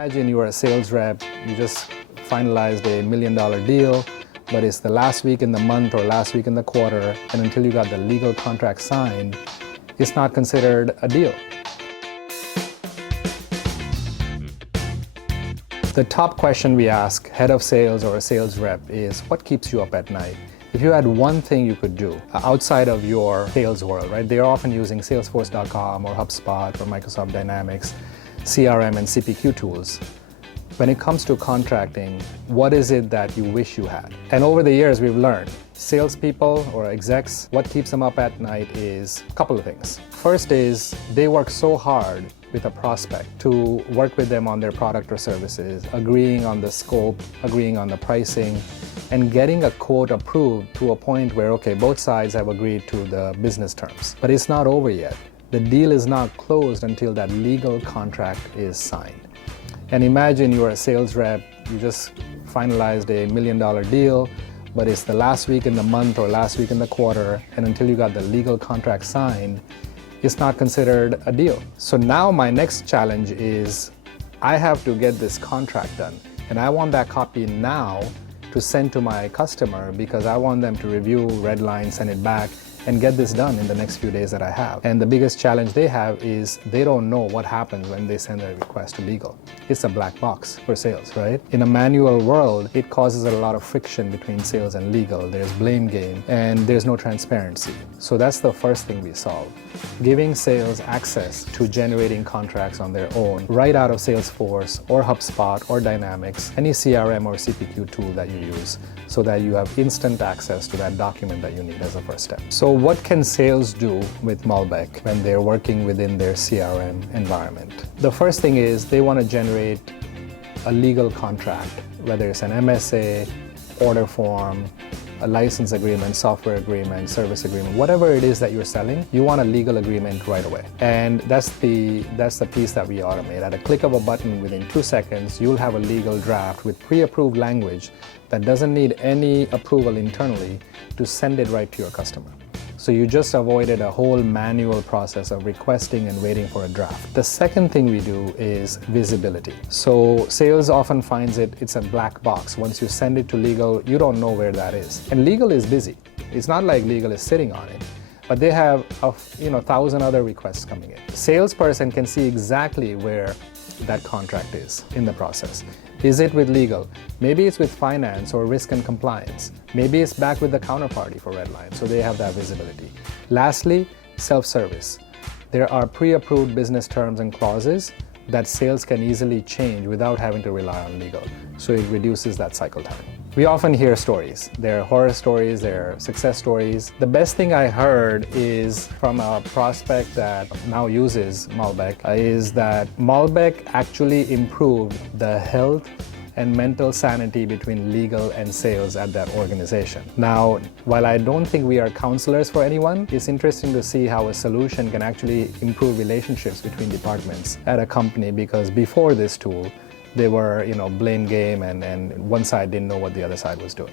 Imagine you are a sales rep, you just finalized a $1 million deal, but it's the last week in the month or last week in the quarter, and until you got the legal contract signed, it's not considered a deal. The top question we ask head of sales or a sales rep is, what keeps you up at night? If you had one thing you could do outside of your sales world, right? They're often using Salesforce.com or HubSpot or Microsoft Dynamics, CRM and CPQ tools. When it comes to contracting, what is it that you wish you had? And over the years, we've learned salespeople or execs, what keeps them up at night is a couple of things. First is they work so hard with a prospect to work with them on their product or services, agreeing on the scope, agreeing on the pricing, and getting a quote approved to a point where, okay, both sides have agreed to the business terms. But it's not over yet. The deal is not closed until that legal contract is signed. And imagine you're a sales rep, you just finalized a $1 million deal, but it's the last week in the month or last week in the quarter, and until you got the legal contract signed, it's not considered a deal. So now my next challenge is I have to get this contract done, and I want that copy now to send to my customer because I want them to review, redline, send it back, and get this done in the next few days that I have. And the biggest challenge they have is they don't know what happens when they send a request to legal. It's a black box for sales, right? In a manual world, it causes a lot of friction between sales and legal. There's blame game and there's no transparency. So that's the first thing we solve. Giving sales access to generating contracts on their own right out of Salesforce or HubSpot or Dynamics, any CRM or CPQ tool that you use, so that you have instant access to that document that you need as a first step. So what can sales do with Malbek when they're working within their CRM environment? The first thing is they want to generate a legal contract, whether it's an MSA, order form, a license agreement, software agreement, service agreement, whatever it is that you're selling, you want a legal agreement right away. And that's the piece that we automate. At a click of a button, within 2 seconds, you'll have a legal draft with pre-approved language that doesn't need any approval internally to send it right to your customer. So you just avoided a whole manual process of requesting and waiting for a draft. The second thing we do is visibility. So sales often finds it's a black box. Once you send it to legal, you don't know where that is. And legal is busy. It's not like legal is sitting on it, but they have 1,000 other requests coming in. Salesperson can see exactly where that contract is in the process. Is it with legal? Maybe it's with finance or risk and compliance. Maybe it's back with the counterparty for redline, so they have that visibility. Lastly, self-service. There are pre-approved business terms and clauses that sales can easily change without having to rely on legal, so it reduces that cycle time. We often hear stories. There are horror stories, there are success stories. The best thing I heard is from a prospect that now uses Malbek, is that Malbek actually improved the health and mental sanity between legal and sales at that organization. Now, while I don't think we are counselors for anyone, it's interesting to see how a solution can actually improve relationships between departments at a company, because before this tool, they were, blame game and one side didn't know what the other side was doing.